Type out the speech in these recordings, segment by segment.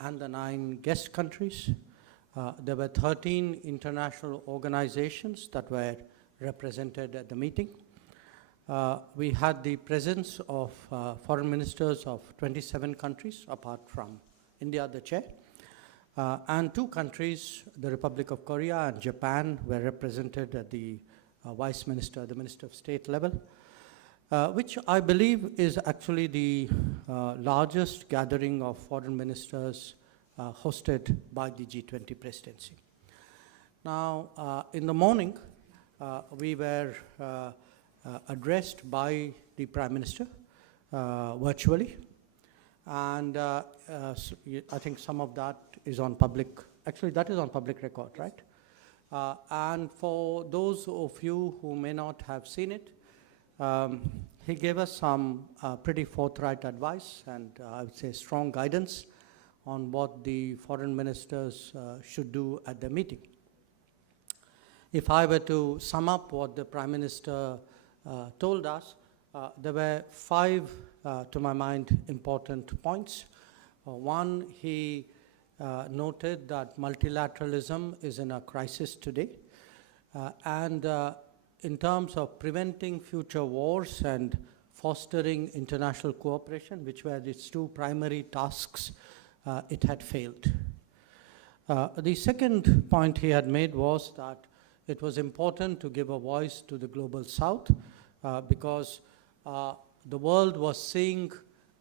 and the 9 guest countries. There were 13 international organizations that were represented at the meeting. We had the presence of foreign ministers of 27 countries, apart from India, the chair. And 2 countries, the Republic of Korea and Japan, were represented at the Vice Minister, the Minister of State level, which I believe is actually the largest gathering of foreign ministers hosted by the G20 presidency. Now, in the morning, we were addressed by the Prime Minister virtually, and I think some of that is on public, actually that is on public record, right? And for those of you who may not have seen it, he gave us some pretty forthright advice and I would say strong guidance on what the foreign ministers should do at the meeting. If I were to sum up what the Prime Minister told us, there were 5, to my mind, important points. One, he noted that multilateralism is in a crisis today, and in terms of preventing future wars and fostering international cooperation, which were its 2 primary tasks, it had failed. The second point he had made was that it was important to give a voice to the global south because the world was seeing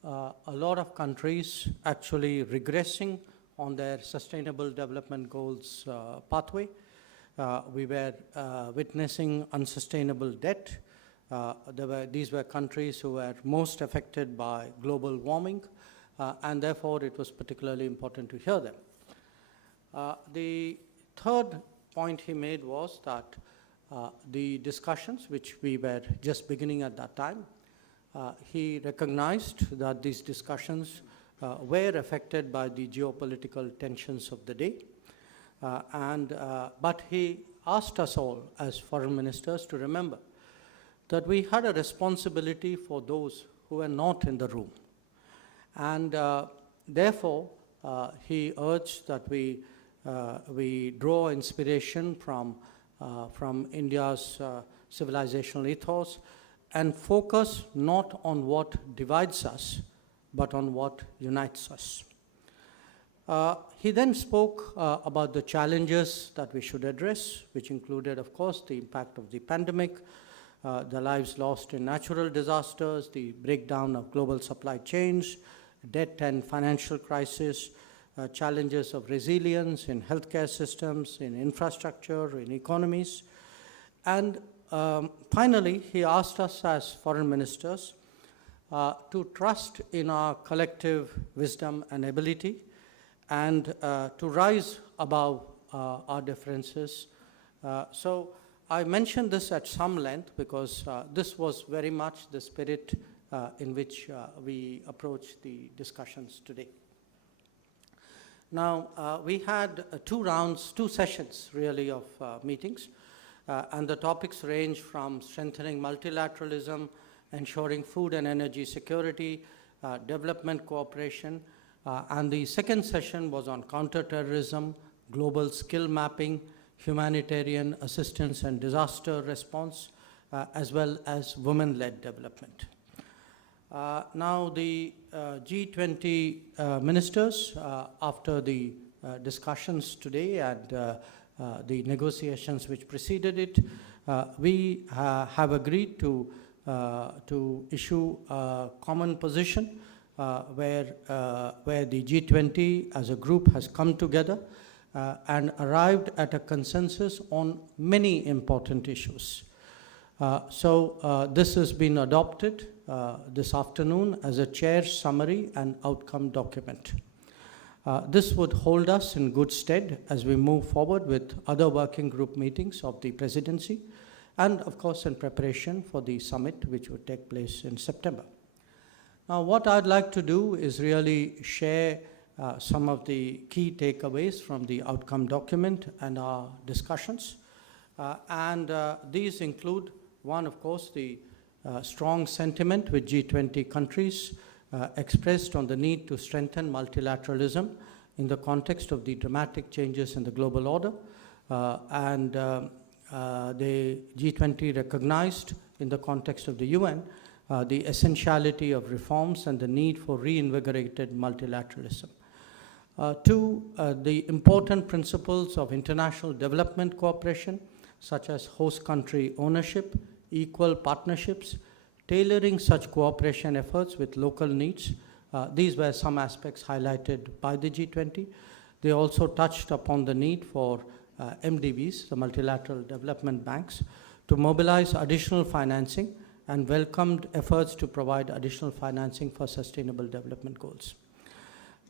a lot of countries actually regressing on their sustainable development goals pathway. We were witnessing unsustainable debt. These were countries who were most affected by global warming, and therefore it was particularly important to hear them. The third point he made was that the discussions, which we were just beginning at that time, he recognized that these discussions were affected by the geopolitical tensions of the day. But he asked us all as foreign ministers to remember that we had a responsibility for those who were not in the room. And therefore, he urged that we draw inspiration from India's civilizational ethos and focus not on what divides us, but on what unites us. He then spoke about the challenges that we should address, which included, of course, the impact of the pandemic, the lives lost in natural disasters, the breakdown of global supply chains, debt and financial crisis, challenges of resilience in healthcare systems, in infrastructure, in economies. And finally, he asked us as foreign ministers to trust in our collective wisdom and ability and to rise above our differences. So I mentioned this at some length because this was very much the spirit in which we approached the discussions today. Now, we had 2 sessions really of meetings, and the topics range from strengthening multilateralism, ensuring food and energy security, development cooperation, and the second session was on counterterrorism, global skill mapping, humanitarian assistance and disaster response, as well as women-led development. Now the G20 ministers, after the discussions today and the negotiations which preceded it, we have agreed to issue a common position where the G20 as a group has come together and arrived at a consensus on many important issues. So this has been adopted this afternoon as a chair's summary and outcome document. This would hold us in good stead as we move forward with other working group meetings of the presidency and of course in preparation for the summit which would take place in September. Now what I'd like to do is really share some of the key takeaways from the outcome document and our discussions. These include, one, of course, the strong sentiment with G20 countries expressed on the need to strengthen multilateralism in the context of the dramatic changes in the global order. The G20 recognized in the context of the UN the essentiality of reforms and the need for reinvigorated multilateralism. The important principles of international development cooperation, such as host country ownership, equal partnerships, tailoring such cooperation efforts with local needs. These were some aspects highlighted by the G20. They also touched upon the need for MDBs, the multilateral development banks, to mobilize additional financing and welcomed efforts to provide additional financing for sustainable development goals.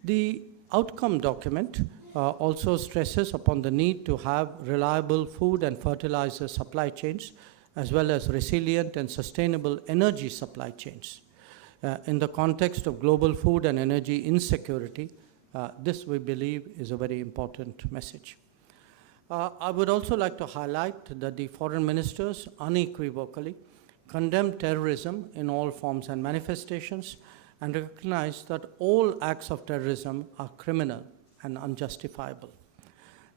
The outcome document also stresses upon the need to have reliable food and fertilizer supply chains, as well as resilient and sustainable energy supply chains. In the context of global food and energy insecurity, this, we believe, is a very important message. I would also like to highlight that the foreign ministers unequivocally condemned terrorism in all forms and manifestations and recognized that all acts of terrorism are criminal and unjustifiable.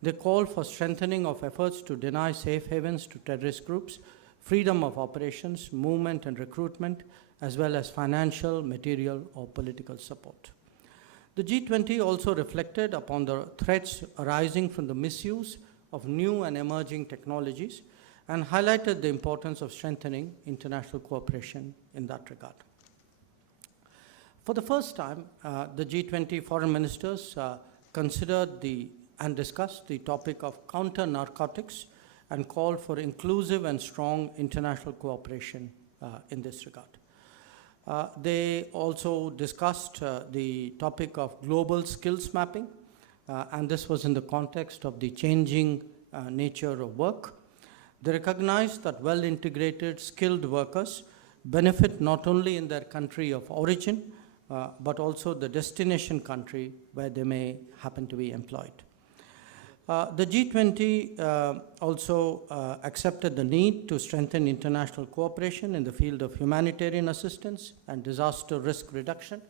They called for strengthening of efforts to deny safe havens to terrorist groups, freedom of operations, movement and recruitment, as well as financial, material, or political support. The G20 also reflected upon the threats arising from the misuse of new and emerging technologies and highlighted the importance of strengthening international cooperation in that regard. For the first time, the G20 foreign ministers considered and discussed the topic of counter-narcotics and called for inclusive and strong international cooperation in this regard. They also discussed the topic of global skills mapping, and this was in the context of the changing nature of work. They recognized that well-integrated skilled workers benefit not only in their country of origin, but also the destination country where they may happen to be employed. The G20 also accepted the need to strengthen international cooperation in the field of humanitarian assistance and disaster risk reduction.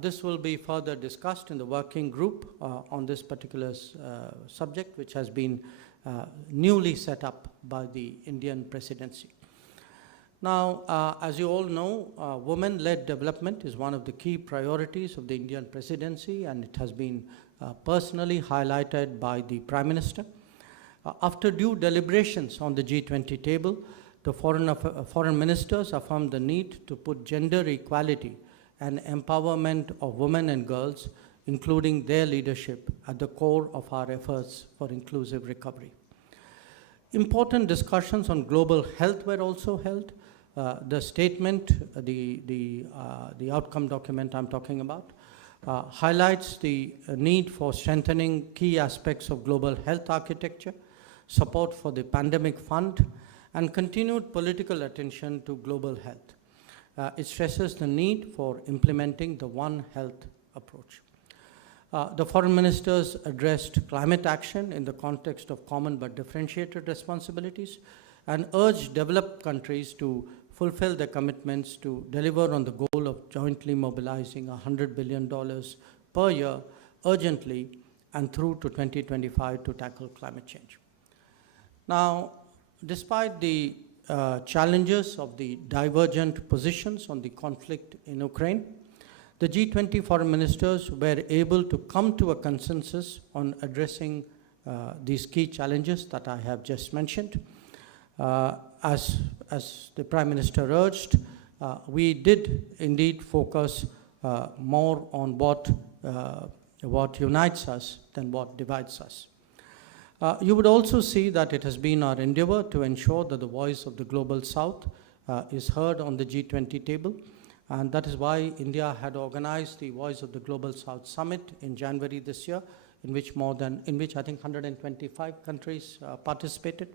This will be further discussed in the working group on this particular subject, which has been newly set up by the Indian presidency. Now, as you all know, women-led development is one of the key priorities of the Indian presidency, and it has been personally highlighted by the Prime Minister. After due deliberations on the G20 table, the foreign ministers affirmed the need to put gender equality and empowerment of women and girls, including their leadership, at the core of our efforts for inclusive recovery. Important discussions on global health were also held. The statement, the outcome document I'm talking about, highlights the need for strengthening key aspects of global health architecture, support for the pandemic fund, and continued political attention to global health. It stresses the need for implementing the One Health approach. The foreign ministers addressed climate action in the context of common but differentiated responsibilities and urged developed countries to fulfill their commitments to deliver on the goal of jointly mobilizing $100 billion per year urgently and through to 2025 to tackle climate change. Now, despite the challenges of the divergent positions on the conflict in Ukraine, the G20 foreign ministers were able to come to a consensus on addressing these key challenges that I have just mentioned. As the Prime Minister urged, we did indeed focus more on what unites us than what divides us. You would also see that it has been our endeavor to ensure that the voice of the Global South is heard on the G20 table, and that is why India had organized the Voice of the Global South Summit in January this year, in which I think 125 countries participated.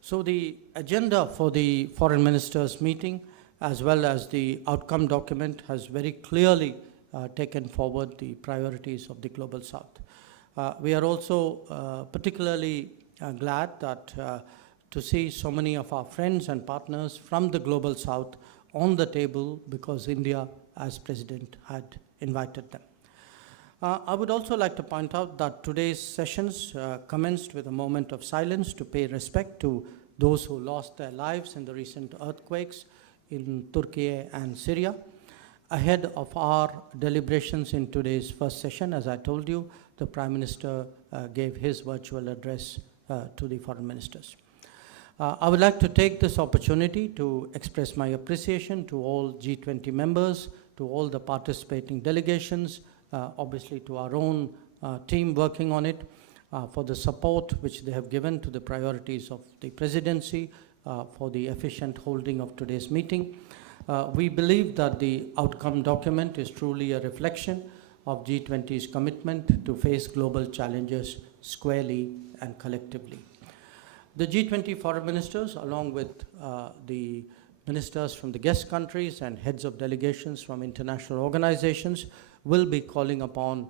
So the agenda for the foreign ministers meeting, as well as the outcome document, has very clearly taken forward the priorities of the Global South. We are also particularly glad that to see so many of our friends and partners from the Global South on the table, because India, as President, had invited them. I would also like to point out that today's sessions commenced with a moment of silence to pay respect to those who lost their lives in the recent earthquakes in Turkey and Syria. Ahead of our deliberations in today's first session, as I told you, the Prime Minister gave his virtual address to the foreign ministers. I would like to take this opportunity to express my appreciation to all G20 members, to all the participating delegations, obviously to our own team working on it, for the support which they have given to the priorities of the presidency, for the efficient holding of today's meeting. We believe that the outcome document is truly a reflection of G20's commitment to face global challenges squarely and collectively. The G20 foreign ministers, along with the ministers from the guest countries and heads of delegations from international organizations, will be calling upon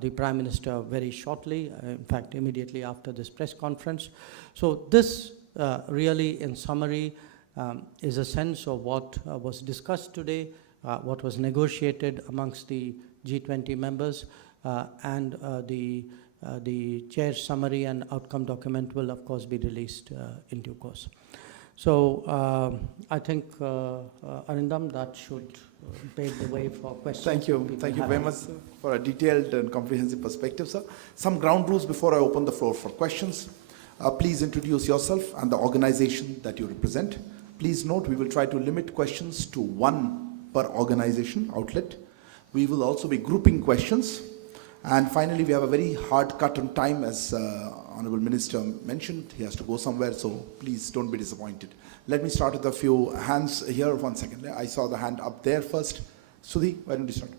the Prime Minister very shortly, in fact, immediately after this press conference. So this really, in summary, is a sense of what was discussed today, what was negotiated amongst the G20 members, and the chair's summary and outcome document will, of course, be released in due course. So I think, Arindam, that should pave the way for questions. Thank you. Thank you very much for a detailed and comprehensive perspective, sir. Some ground rules before I open the floor for questions. Please introduce yourself and the organization that you represent. Please note, we will try to limit questions to one per organization outlet. We will also be grouping questions. And finally, we have a very hard cut on time, as Honorable Minister mentioned. He has to go somewhere, so please don't be disappointed. Let me start with a few hands here. 1 second. I saw the hand up there first. Sudhi, why don't you start?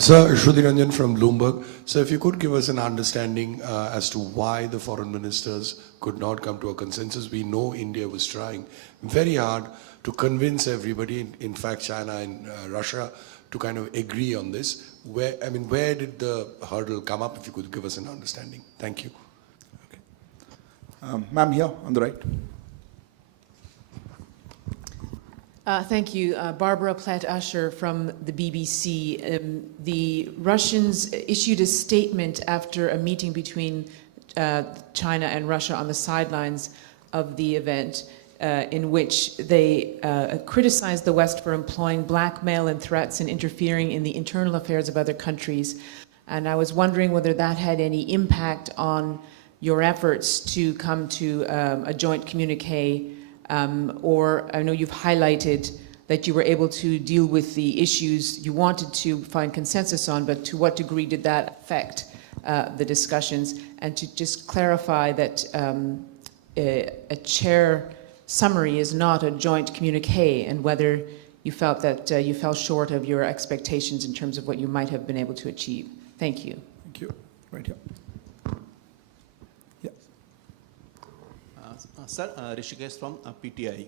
Sir, Shruti Ranjan from Bloomberg. So if you could give us an understanding as to why the foreign ministers could not come to a consensus. We know India was trying very hard to convince everybody, in fact China and Russia, to kind of agree on this. Where did the hurdle come up? If you could give us an understanding. Thank you. Okay. Ma'am, here on the right. Thank you. Barbara Platt-Usher from the BBC. The Russians issued a statement after a meeting between China and Russia on the sidelines of the event, in which they criticized the West for employing blackmail and threats and interfering in the internal affairs of other countries. And I was wondering whether that had any impact on your efforts to come to a joint communique, or I know you've highlighted that you were able to deal with the issues you wanted to find consensus on, but to what degree did that affect the discussions? And to just clarify that a chair summary is not a joint communique, and whether you felt that you fell short of your expectations in terms of what you might have been able to achieve. Thank you. Thank you. Right here. Yes. Sir, Rishikesh from PTI.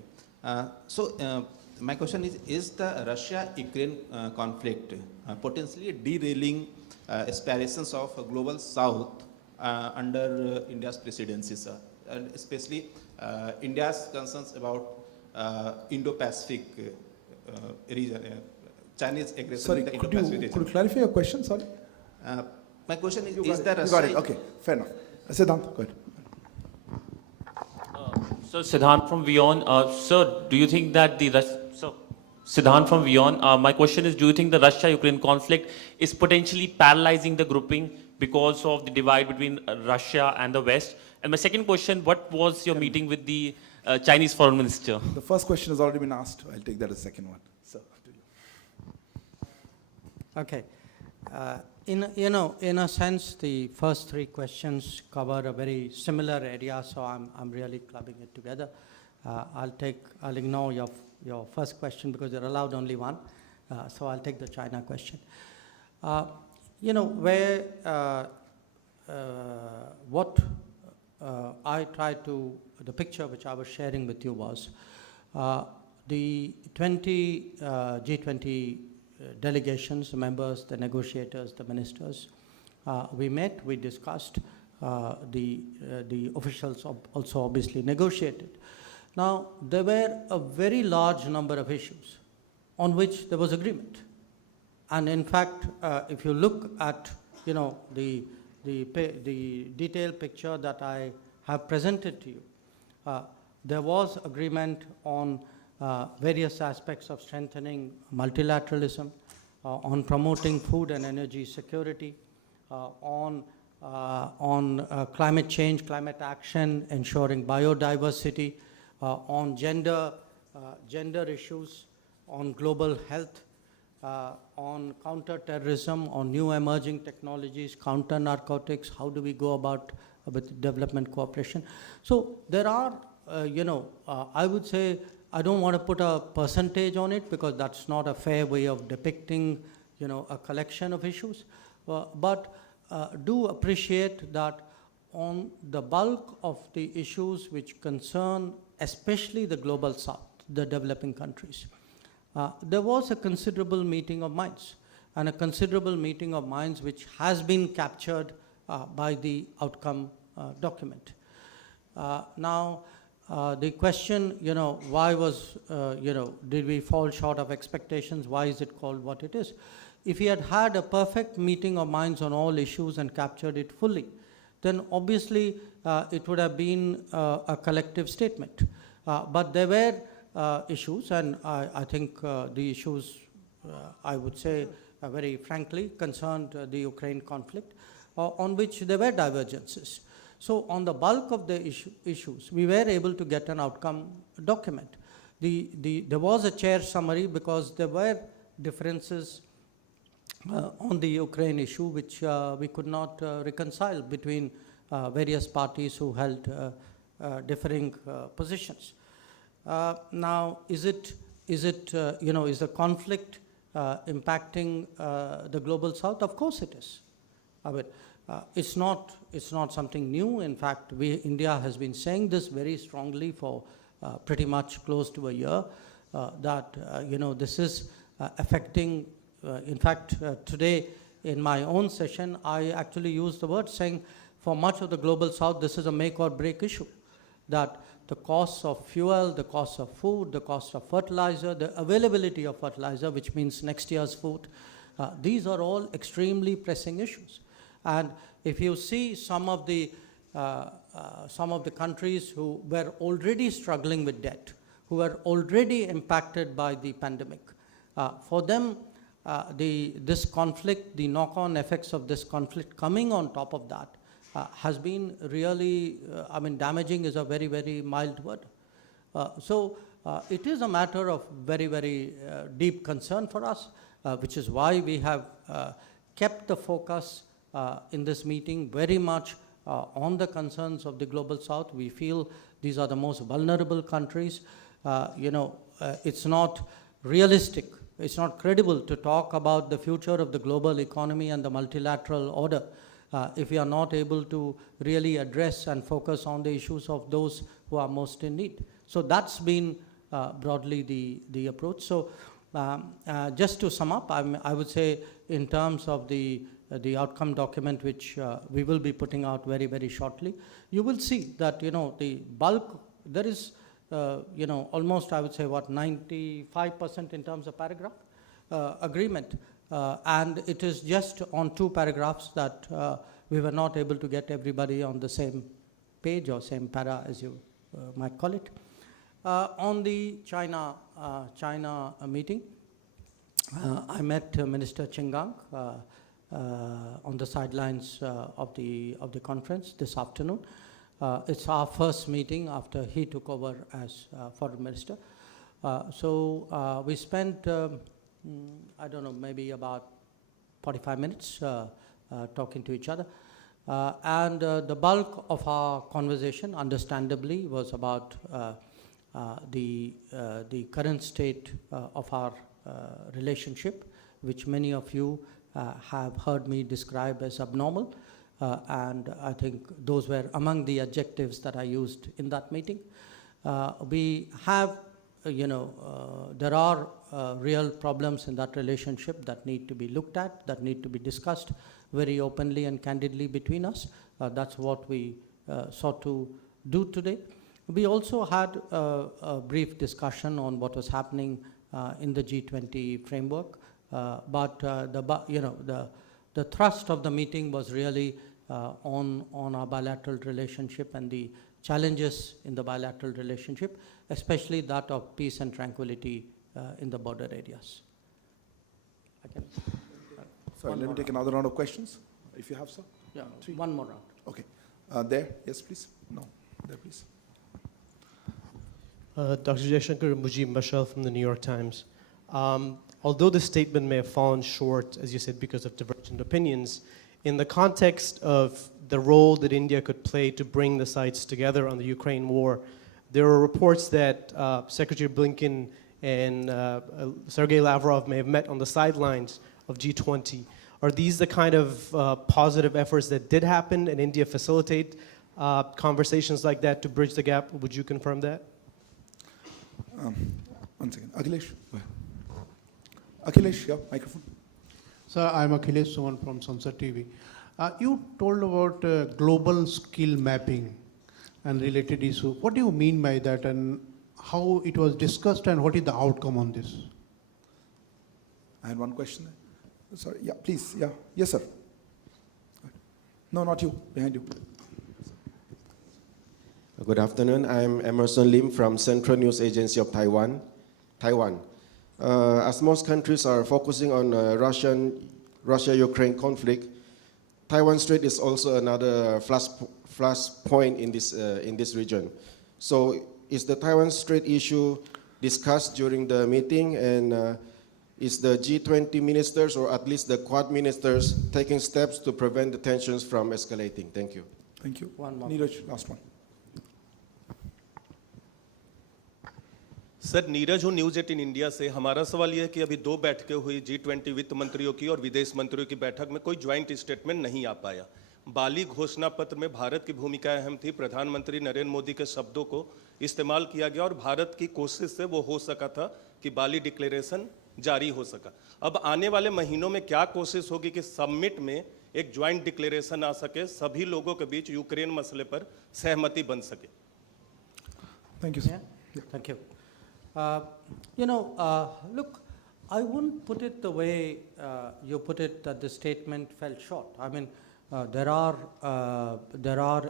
My question is the Russia-Ukraine conflict potentially derailing aspirations of global South under India's presidency, sir? And especially India's concerns about Indo-Pacific region, Chinese aggression Sorry, in the Indo-Pacific region. Could you clarify your question? Sorry. My question is You the got it. Okay, fair enough. Siddhant, go ahead. So Siddhant from WION, sir, do you think that Siddhant from WION, my question is, do you think the Russia-Ukraine conflict is potentially paralyzing the grouping because of the divide between Russia and the West? And my second question, what was your meeting with the Chinese foreign minister? The first question has already been asked. I'll take that as second one. So, to you. Okay. In a sense, the first three questions cover a very similar area, so I'm really clubbing it together. I'll ignore your first question because you're allowed only one, so I'll take the China question. The picture which I was sharing with you was the G20 delegations, the members, the negotiators, the ministers. We met, we discussed, the officials also obviously negotiated. Now, there were a very large number of issues on which there was agreement. And in fact, if you look at, the detailed picture that I have presented to you, there was agreement on various aspects of strengthening multilateralism, on promoting food and energy security, on climate change, climate action, ensuring biodiversity, on gender issues, on global health, on counter-terrorism, on new emerging technologies, counter-narcotics, how do we go about with development cooperation. So there are, I would say, I don't want to put a percentage on it because that's not a fair way of depicting, a collection of issues. But do appreciate that on the bulk of the issues which concern especially the global south, the developing countries, there was a considerable meeting of minds, and a considerable meeting of minds which has been captured by the outcome document. Now, the question, why was, did we fall short of expectations? Why is it called what it is? If we had had a perfect meeting of minds on all issues and captured it fully, then obviously it would have been a collective statement. But there were issues, and I think the issues, I would say, very frankly, concerned the Ukraine conflict, on which there were divergences. So on the bulk of the issues, we were able to get an outcome document. There was a chair summary because there were differences on the Ukraine issue which we could not reconcile between various parties who held differing positions. Now, is the conflict impacting the global south? Of course it is. I mean, it's not something new. In fact, India has been saying this very strongly for pretty much close to a year, that this is affecting. In fact, today in my own session, I actually used the word saying, for much of the global south, this is a make or break issue. That the costs of fuel, the cost of food, the cost of fertilizer, the availability of fertilizer, which means next year's food, these are all extremely pressing issues. And if you see some of the countries who were already struggling with debt, who were already impacted by the pandemic, for them, this conflict, the knock-on effects of this conflict coming on top of that, has been really, damaging is a very, very mild word. So it is a matter of very, very deep concern for us, which is why we have kept the focus in this meeting very much on the concerns of the global south. We feel these are the most vulnerable countries. It's not realistic, it's not credible to talk about the future of the global economy and the multilateral order if we are not able to really address and focus on the issues of those who are most in need. So that's been broadly the approach. So just to sum up, I would say in terms of the outcome document, which we will be putting out very, very shortly, you will see that, the bulk, there is, almost, I would say, 95% in terms of paragraph agreement. And it is just on 2 paragraphs that we were not able to get everybody on the same page or same para, as you might call it. On the China meeting, I met Minister Chingang on the sidelines of the conference this afternoon. It's our first meeting after he took over as foreign minister. So we spent, I don't know, maybe about 45 minutes talking to each other. And the bulk of our conversation, understandably, was about the current state of our relationship, which many of you have heard me describe as abnormal. And I think those were among the adjectives that I used in that meeting. We have, there are real problems in that relationship that need to be looked at, that need to be discussed very openly and candidly between us. That's what we sought to do today. We also had a brief discussion on what was happening in the G20 framework, The thrust of the meeting was really on our bilateral relationship and the challenges in the bilateral relationship, especially that of peace and tranquility in the border areas. Sorry, let me take another round of questions, if you have, sir. Yeah, one more round. Okay. There, yes, please. No, there, please. Dr. Jaishankar, Mujib Bashar from the New York Times. Although the statement may have fallen short, as you said, because of divergent opinions, in the context of the role that India could play to bring the sides together on the Ukraine war, there are reports that Secretary Blinken and Sergei Lavrov may have met on the sidelines of G20. Are these the kind of positive efforts that did happen and India facilitate conversations like that to bridge the gap? Would you confirm that? One second. Akhilesh, go ahead. Akhilesh, yeah, microphone. Sir, I'm Akhilesh Suman from Sunset TV. You told about global skill mapping and related issue. What do you mean by that, and how it was discussed, and what is the outcome on this? I had one question. Sorry, yeah, please, yeah. Yes, sir. No, not you, behind you. Good afternoon. I'm Emerson Lim from Central News Agency of Taiwan. As most countries are focusing on Russia-Ukraine conflict, Taiwan Strait is also another flashpoint in this region. So, is the Taiwan Strait issue discussed during the meeting, and is the G20 ministers, or at least the Quad ministers, taking steps to prevent the tensions from escalating? Thank you. Thank you. One more. Neeraj, last one. Sir Neeraj हूँ news 18 India से। हमारा सवाल यह है कि अभी 2 बैठकें हुई G20 वित्त मंत्रियों की और विदेश मंत्रियों की बैठक में कोई ज्वाइंट स्टेटमेंट नहीं आ पाया। बाली घोषणा पत्र में भारत की भूमिका अहम थी, प्रधानमंत्री नरेंद्र मोदी के शब्दों को इस्तेमाल किया गया और भारत की कोशिश से वो हो सका था कि बाली डिक्लेरेशन जारी हो सका। अब आने वाले महीनों में क्या कोशिश होगी कि समिट में एक ज्वाइंट डिक्लेरेशन आ सके, सभी लोगों के बीच यूक्रेन मसले पर सहमति बन सके? Thank you, sir. Yeah. Thank you. Look, I wouldn't put it the way you put it, that the statement fell short. I mean, there are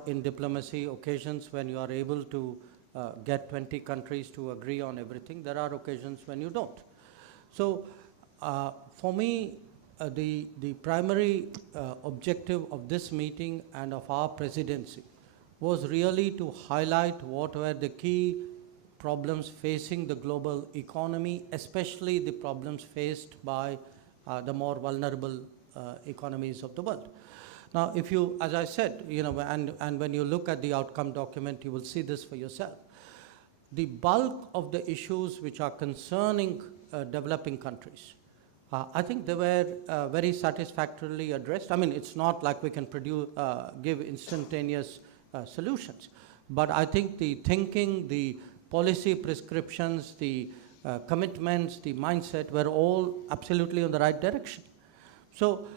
in diplomacy occasions when you are able to get 20 countries to agree on everything. There are occasions when you don't. So, for me, the primary objective of this meeting and of our presidency was really to highlight what were the key problems facing the global economy, especially the problems faced by the more vulnerable economies of the world. Now, if you, as I said, and when you look at the outcome document, you will see this for yourself. The bulk of the issues which are concerning developing countries, I think they were very satisfactorily addressed. I mean, it's not like we can give instantaneous solutions, but I think the thinking, the policy prescriptions, the commitments, the mindset were all absolutely on the right direction. So,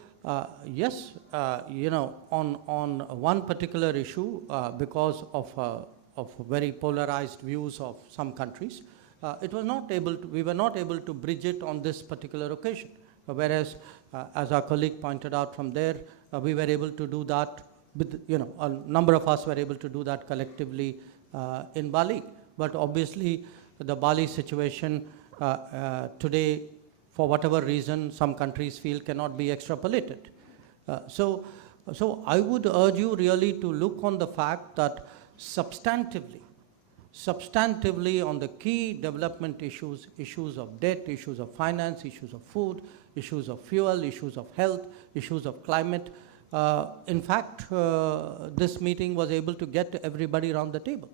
yes, on one particular issue, because of very polarized views of some countries, we were not able to bridge it on this particular occasion. Whereas, as our colleague pointed out from there, we were able to do that with, a number of us were able to do that collectively in Bali. But obviously, the Bali situation today, for whatever reason, some countries feel cannot be extrapolated. So I would urge you really to look on the fact that substantively on the key development issues of debt, issues of finance, issues of food, issues of fuel, issues of health, issues of climate. In fact, this meeting was able to get everybody around the table.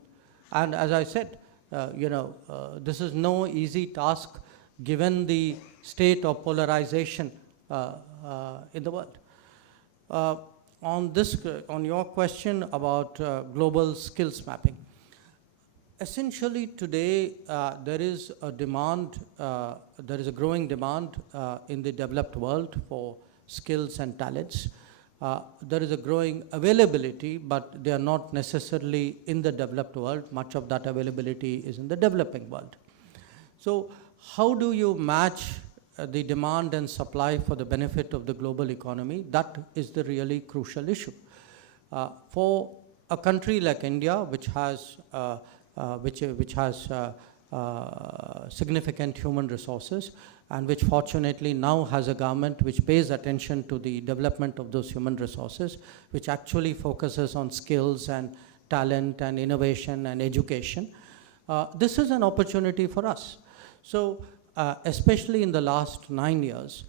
And as I said, this is no easy task given the state of polarization in the world. On your question about global skills mapping, essentially today there is a growing demand in the developed world for skills and talents. There is a growing availability, but they are not necessarily in the developed world. Much of that availability is in the developing world. So how do you match the demand and supply for the benefit of the global economy, that is the really crucial issue. For a country like India, which has significant human resources, and which fortunately now has a government which pays attention to the development of those human resources, which actually focuses on skills and talent and innovation and education. This is an opportunity for us. So especially in the last 9 years,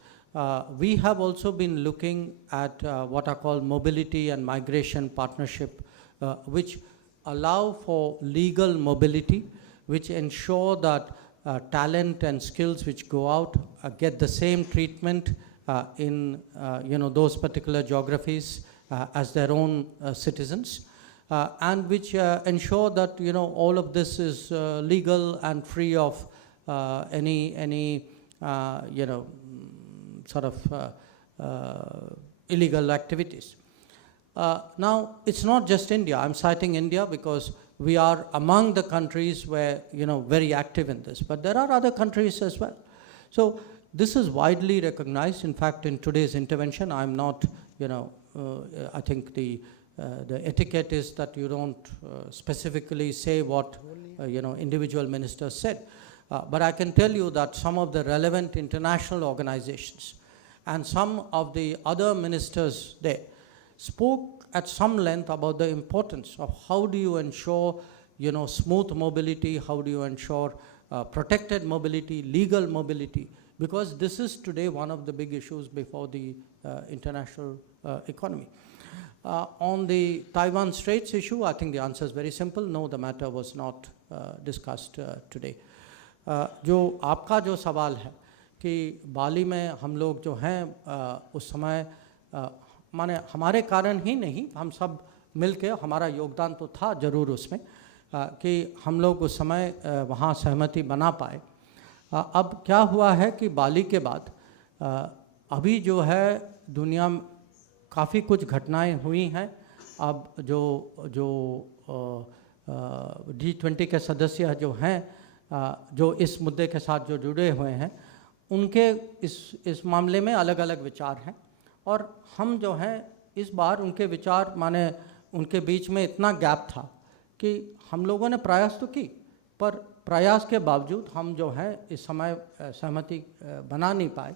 we have also been looking at what are called mobility and migration partnership, which allow for legal mobility, which ensure that talent and skills which go out get the same treatment in those particular geographies as their own citizens, and which ensure that all of this is legal and free of any sort of illegal activities. Now, it's not just India. I'm citing India because we are among the countries where, very active in this. But there are other countries as well. So this is widely recognized. In fact, in today's intervention, I'm not, I think the etiquette is that you don't specifically say what, individual ministers said. But I can tell you that some of the relevant international organizations and some of the other ministers there spoke at some length about the importance of how do you ensure, smooth mobility, how do you ensure protected mobility, legal mobility, because this is today one of the big issues before the international economy. On the Taiwan Straits issue, I think the answer is very simple. No, the matter was not discussed today. जो आपका जो सवाल है कि बाली में हम लोग जो हैं उस समय माने हमारे कारण ही नहीं, हम सब मिलके, हमारा योगदान तो था ज़रूर उसमें कि हम लोग उस समय वहाँ सहमति बना पाए. अब क्या हुआ है कि बाली के बाद अभी जो है दुनिया में काफ़ी कुछ घटनाएं हुई हैं. अब जो G20 के सदस्य जो हैं, जो इस मुद्दे के साथ जो जुड़े हुए हैं, उनके इस मामले में अलग अलग विचार हैं. और हम जो हैं इस बार उनके विचार माने उनके बीच में इतना गैप था कि हम लोगों ने प्रयास तो की, पर प्रयास के बावजूद हम जो है इस समय सहमति बना नहीं पाए.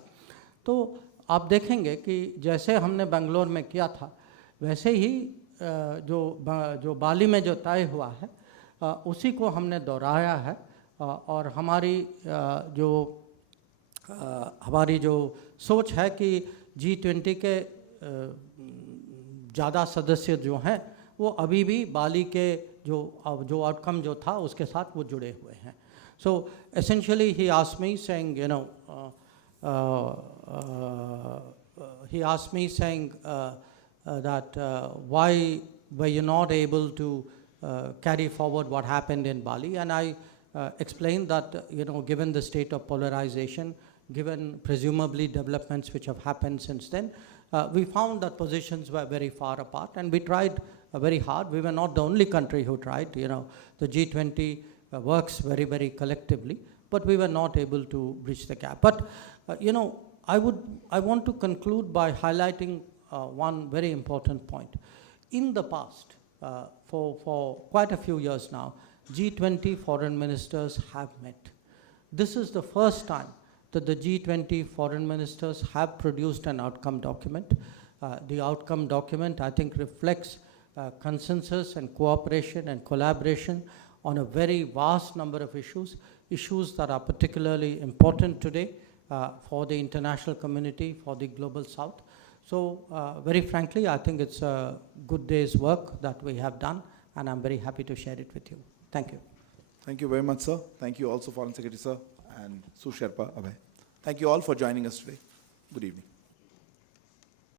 तो आप देखेंगे कि जैसे हमने बेंगलोर में किया था, वैसे ही जो बाली में जो तय हुआ है उसी को हमने दोहराया है. और हमारी जो सोच है कि G20 के ज़्यादा सदस्य जो हैं वो अभी भी बाली के जो आउटकम जो था उसके साथ वो जुड़े हुए हैं. So essentially he asked me saying, he asked me saying that why were you not able to carry forward what happened in Bali, and I explained that given the state of polarization, given presumably developments which have happened since then, we found that positions were very far apart, and we tried very hard. We were not the only country who tried. The G20 works very, very collectively, but we were not able to bridge the gap. But I want to conclude by highlighting one very important point. In the past, for quite a few years now, G20 foreign ministers have met. This is the first time that the G20 foreign ministers have produced an outcome document. The outcome document, I think, reflects consensus and cooperation and collaboration on a very vast number of issues that are particularly important today for the international community, for the global south. So very frankly, I think it's a good day's work that we have done, and I'm very happy to share it with you. Thank you. Thank you very much, sir. Thank you also, Foreign Secretary, sir, and Su Sherpa Abhay. Thank you all for joining us today. Good evening.